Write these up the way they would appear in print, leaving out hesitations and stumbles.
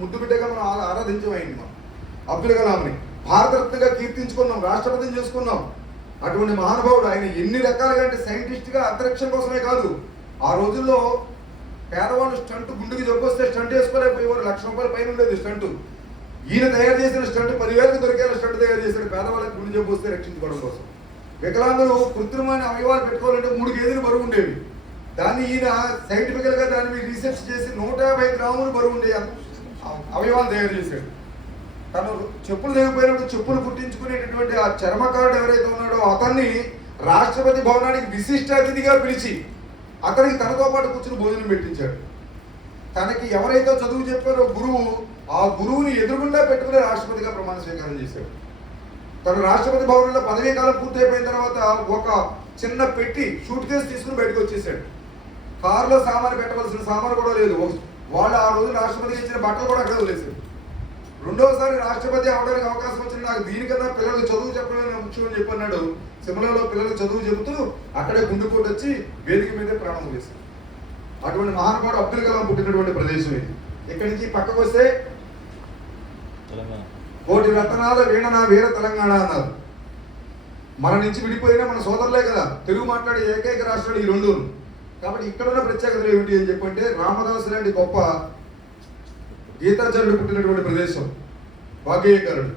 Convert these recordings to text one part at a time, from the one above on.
ముద్దు బిడ్డగా మనం ఆరాధించమైంది. మనం అబ్దుల్ కలాంని భారతరత్నగా కీర్తించుకున్నాం, రాష్ట్రపతిని చేసుకున్నాం. అటువంటి మహానుభావుడు ఆయన ఎన్ని రకాలుగా అంటే సైంటిస్ట్గా అంతరిక్షం కోసమే కాదు, ఆ రోజుల్లో పేదవాళ్ళు స్టంట్ గుండెకి జబ్బొస్తే స్టంట్ వేసుకోలేకపోయేవారు. ₹1,00,000 పైన ఉండేది స్టంట్. ఈయన తయారు చేసిన స్టంట్ 10,000కి దొరికేలా స్టంట్ తయారు చేశాడు పేదవాళ్ళకి గుండె జబ్బు వస్తే రక్షించుకోవడం కోసం. వికలాంగులు కృత్రిమైన అవయవాలు పెట్టుకోవాలంటే 3 కేజీలు బరువు ఉండేవి. దాన్ని ఈయన సైంటిఫికల్గా దాని మీద రీసెర్చ్ చేసి 150 గ్రాములు బరువు ఉండే అవయవాలు తయారు చేశాడు. తను చెప్పులు తెగిపోయినప్పుడు చెప్పులు కుట్టించుకునేటటువంటి ఆ చర్మకారుడు ఎవరైతే ఉన్నాడో అతన్ని రాష్ట్రపతి భవనానికి విశిష్ట అతిథిగా పిలిచి అతనికి తనతో పాటు కూర్చుని భోజనం పెట్టించాడు. తనకి ఎవరైతే చదువు చెప్పారో గురువు, ఆ గురువుని ఎదురుగుండా పెట్టుకుని రాష్ట్రపతిగా ప్రమాణ స్వీకారం చేశాడు. తను రాష్ట్రపతి భవనంలో పదవీ కాలం పూర్తయిపోయిన తర్వాత ఒక చిన్న పెట్టి షూట్ కేసు తీసుకుని బయటకు వచ్చేసాడు. కారులో సామాను పెట్టవలసిన సామాను కూడా లేదు. వాళ్ళు ఆ రోజు రాష్ట్రపతికి ఇచ్చిన బట్టలు కూడా అక్కడ వదిలేశారు. రెండోసారి రాష్ట్రపతి అవడానికి అవకాశం వచ్చింది. నాకు దీనికన్నా పిల్లలకు చదువు చెప్పడమే ముఖ్యమని చెప్పన్నాడు. సిమ్లాలో పిల్లలకు చదువు చెబుతూ అక్కడే గుండెపోటు వచ్చి వేదిక మీదే ప్రాణం చేశారు. అటువంటి మహానుభావుడు అబ్దుల్ కలాం పుట్టినటువంటి ప్రదేశం ఇది. ఇక్కడి నుంచి పక్కకు వస్తే కోటి రత్నాల వీణన వీర తెలంగాణ అన్నారు. మన నుంచి విడిపోయినా మన సోదరులే కదా. తెలుగు మాట్లాడే ఏకైక రాష్ట్రాలు ఈ రెండు. కాబట్టి ఇక్కడ ఉన్న ప్రత్యేకతలు ఏమిటి అని చెప్పంటే, రామదాసు లాంటి గొప్ప గీతాచార్యుడు పుట్టినటువంటి ప్రదేశం, వాగ్గేయకారుడు.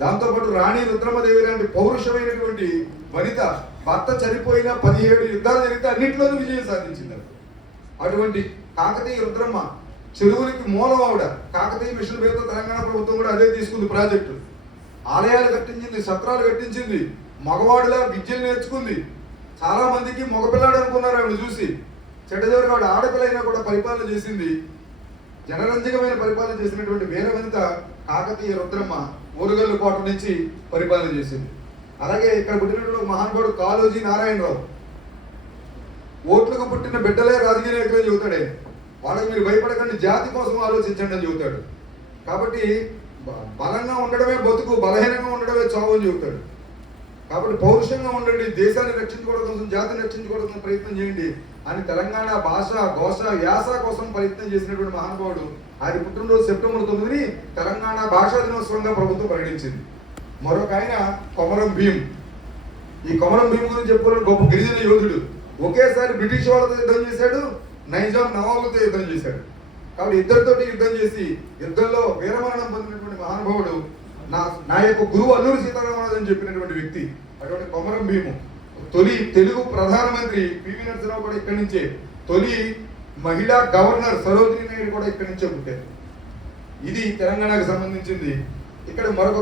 దాంతోపాటు రాణి రుద్రమదేవి లాంటి పౌరుషమైనటువంటి వనిత భర్త చనిపోయిన 17 యుద్ధాలు జరిగితే అన్నింటిలోనూ విజయం సాధించింది. అటువంటి కాకతీయ రుద్రమ్మ చెరువులకి మూలం ఆవిడ. కాకతీయ మిషన్ పేరుతో తెలంగాణ ప్రభుత్వం కూడా అదే తీసుకుంది ప్రాజెక్టు. ఆలయాలు కట్టించింది, సత్రాలు కట్టించింది, మగవాడిలా విద్యలు నేర్చుకుంది. చాలా మందికి మగపిల్లాడు అనుకున్నారు ఆవిడ చూసి. చెడ్డజోరుగా ఆవిడ ఆడపిల్లైనా కూడా పరిపాలన చేసింది. జనరంజకమైన పరిపాలన చేసినటువంటి వీర వనిత కాకతీయ రుద్రమ్మ ఓరుగల్లు కోట నుంచి పరిపాలన చేసింది. అలాగే ఇక్కడ పుట్టినటువంటి మహానుభావుడు కాళోజీ నారాయణరావు. ఓట్లకు పుట్టిన బిడ్డలే రాజకీయ నాయకులు చెబుతాడే. వాళ్ళకి మీరు భయపడకండి, జాతి కోసం ఆలోచించండి అని చెబుతాడు. కాబట్టి బలంగా ఉండడమే బతుకు, బలహీనంగా ఉండడమే చావు అని చెబుతాడు. కాబట్టి పౌరుషంగా ఉండండి, దేశాన్ని రక్షించుకోవడం కోసం, జాతిని రక్షించుకోవడం కోసం ప్రయత్నం చేయండి అని తెలంగాణ భాష, ఘోష, యాస కోసం ప్రయత్నం చేసినటువంటి మహానుభావుడు. ఆయన పుట్టినరోజు సెప్టెంబర్ 9ని తెలంగాణ భాషా దినోత్సవంగా ప్రభుత్వం ప్రకటించింది. మరొక ఆయన కొమరం భీం. ఈ కొమరం భీం గురించి చెప్పుకోవడం గొప్ప గిరిజన యోధుడు. ఒకేసారి బ్రిటిష్ వాళ్ళతో యుద్ధం చేశాడు, నైజాం నవాబులతో యుద్ధం చేశాడు. కాబట్టి ఇద్దరితోటి యుద్ధం చేసి యుద్ధంలో వీరమరణం పొందినటువంటి మహానుభావుడు నా యొక్క గురువు అల్లూరి సీతారామరాజు అని చెప్పినటువంటి వ్యక్తి. అటువంటి కొమరం భీము. తొలి తెలుగు ప్రధానమంత్రి పివి నరసింహరావు కూడా ఇక్కడి నుంచే, తొలి మహిళా గవర్నర్ సరోజినీ నాయుడు కూడా ఇక్కడి నుంచే పుట్టారు. ఇది తెలంగాణకు సంబంధించింది. ఇక్కడ మరొక